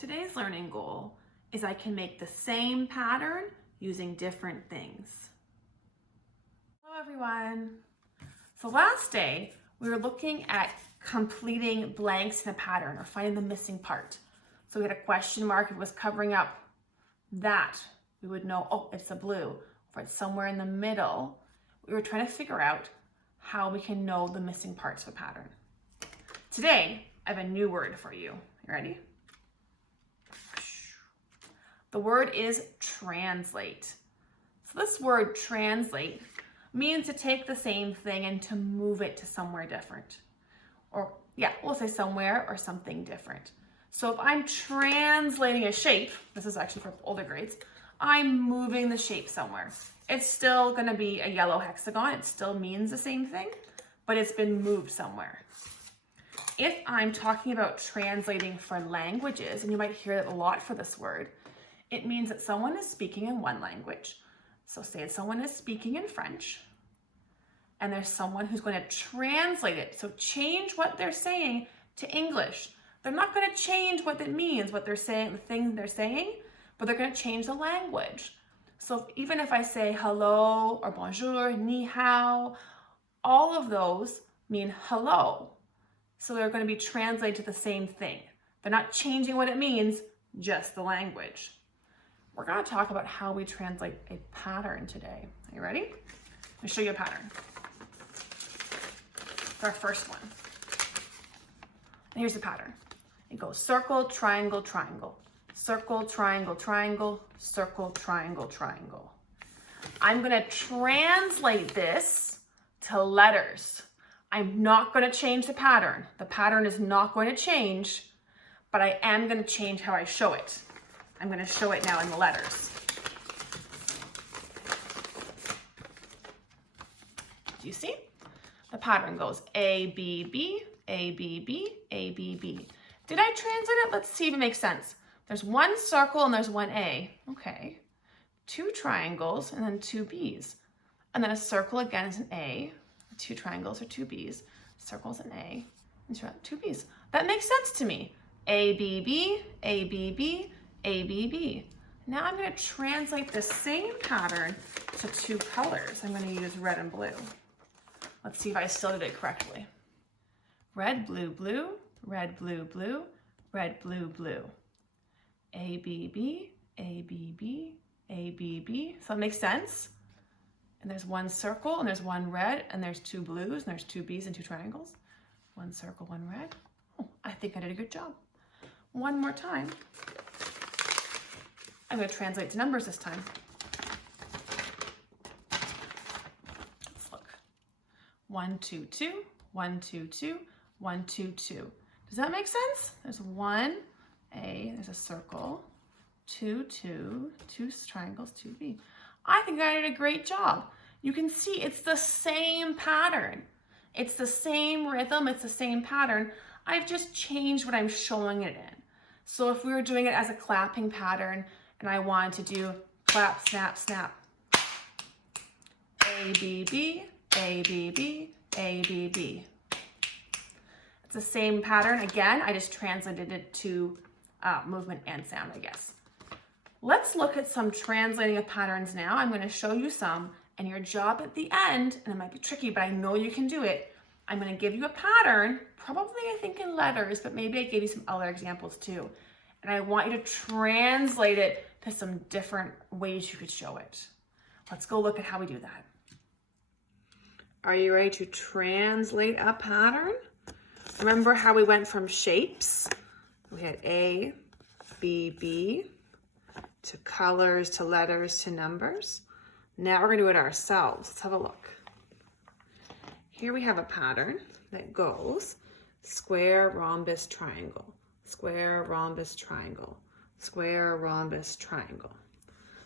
Today's learning goal is I can make the same pattern using different things. Hello everyone. So last day we were looking at completing blanks in a pattern or finding the missing part. So we had a question mark. If it was covering up that, we would know, oh, it's a blue, or it's somewhere in the middle. We were trying to figure out how we can know the missing parts of a pattern. Today, I have a new word for you. You ready? The word is translate. So this word translate means to take the same thing and to move it to somewhere different. Or yeah, we'll say somewhere or something different. So if I'm translating a shape, this is actually for older grades, I'm moving the shape somewhere. It's still gonna be a yellow hexagon. It still means the same thing, but it's been moved somewhere. If I'm talking about translating for languages, and you might hear that a lot for this word, it means that someone is speaking in one language. So say someone is speaking in French, and there's someone who's going to translate it. So change what they're saying to English. They're not going to change what it means, what they're saying, the thing they're saying, but they're going to change the language. So even if I say hello or bonjour, ni hao, all of those mean hello. So they're going to be translated to the same thing. They're not changing what it means, just the language. We're going to talk about how we translate a pattern today. Are you ready? Let me show you a pattern. For our first one. Here's the pattern. It goes circle, triangle, triangle. Circle, triangle, triangle. Circle, triangle, triangle. I'm going to translate this to letters. I'm not going to change the pattern. The pattern is not going to change, but I am going to change how I show it. I'm going to show it now in the letters. Do you see? The pattern goes A, B, B, A, B, B, A, B, B. Did I translate it? Let's see if it makes sense. There's one circle and there's one A. Okay. Two triangles and then two Bs. And then a circle again is an A. Two triangles are two Bs. Circles an A and two Bs. That makes sense to me. A, B, B, A, B, B, A, B, B. Now I'm going to translate the same pattern to two colors. I'm going to use red and blue. Let's see if I still did it correctly. Red, blue, blue, red, blue, blue, red, blue, blue. A, B, B, A, B, B, A, B, B. So that makes sense. And there's one circle and there's one red and there's two blues and there's two Bs and two triangles. One circle, one red. Oh, I think I did a good job. One more time. I'm going to translate to numbers this time. Let's look. 1, 2, 2, 1, 2, 2, 1, 2, 2. Does that make sense? There's one A, there's a circle, 2, 2, two triangles, 2 B. I think I did a great job. You can see it's the same pattern. It's the same rhythm, it's the same pattern. I've just changed what I'm showing it in. So if we were doing it as a clapping pattern and I wanted to do clap, snap, snap. A, B, B, A, B, B, A, B, B. It's the same pattern. Again, I just translated it to movement and sound, I guess. Let's look at some translating of patterns now. I'm going to show you some, and your job at the end, and it might be tricky, but I know you can do it. I'm going to give you a pattern, probably I think in letters, but maybe I gave you some other examples too. And I want you to translate it to some different ways you could show it. Let's go look at how we do that. Are you ready to translate a pattern? Remember how we went from shapes? We had A, B, B, to colors, to letters, to numbers. Now we're going to do it ourselves. Let's have a look. Here we have a pattern that goes square, rhombus, triangle, square, rhombus, triangle, square, rhombus, triangle.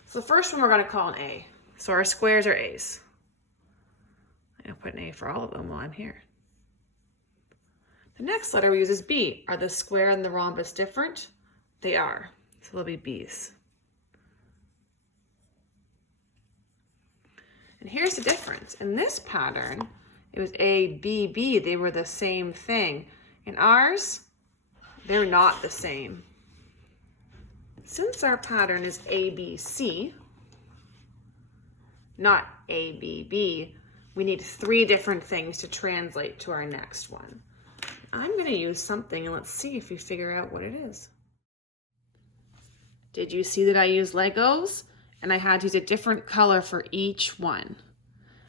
So the first one we're going to call an A. So our squares are A's. I'm going to put an A for all of them while I'm here. The next letter we use is B. Are the square and the rhombus different? They are. So they'll be B's. And here's the difference. In this pattern, it was A, B, B. They were the same thing. In ours, they're not the same. Since our pattern is ABC, not ABB, we need 3 different things to translate to our next one. I'm going to use something and let's see if we figure out what it is. Did you see that I used Legos? And I had to use a different color for each one.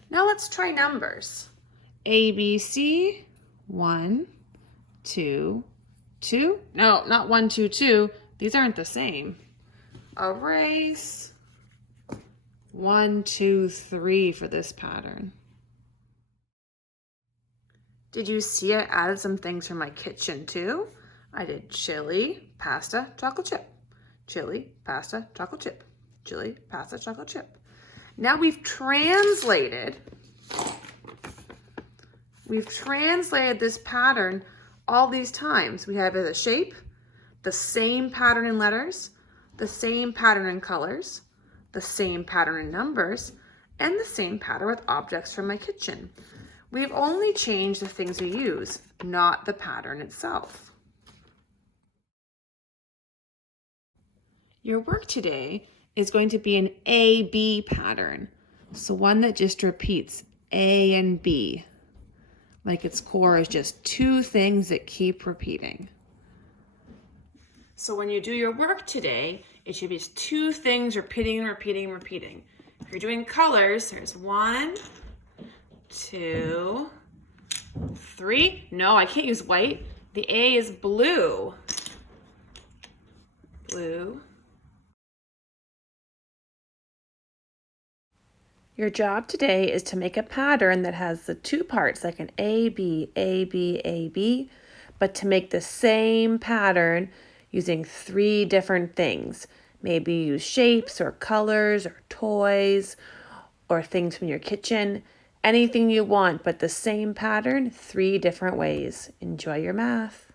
Now let's try numbers. ABC, 1, 2, 2. No, not 1, 2, 2. These aren't the same. Erase. 1, 2, 3 for this pattern. Did you see I added some things from my kitchen too? I did chili, pasta, chocolate chip. Chili, pasta, chocolate chip. Chili, pasta, chocolate chip. Now we've translated this pattern all these times. We have it as a shape, the same pattern in letters, the same pattern in colors, the same pattern in numbers, and the same pattern with objects from my kitchen. We've only changed the things we use, not the pattern itself. Your work today is going to be an A-B pattern. So one that just repeats A and B. Like its core is just 2 things that keep repeating. So when you do your work today, it should be just 2 things repeating and repeating and repeating. If you're doing colors, there's 1, 2, 3. No, I can't use white. The A is blue. Blue. Your job today is to make a pattern that has the 2 parts, like an A, B, A, B, A, B, but to make the same pattern using 3 different things. Maybe use shapes or colors or toys or things from your kitchen. Anything you want, but the same pattern, 3 different ways. Enjoy your math.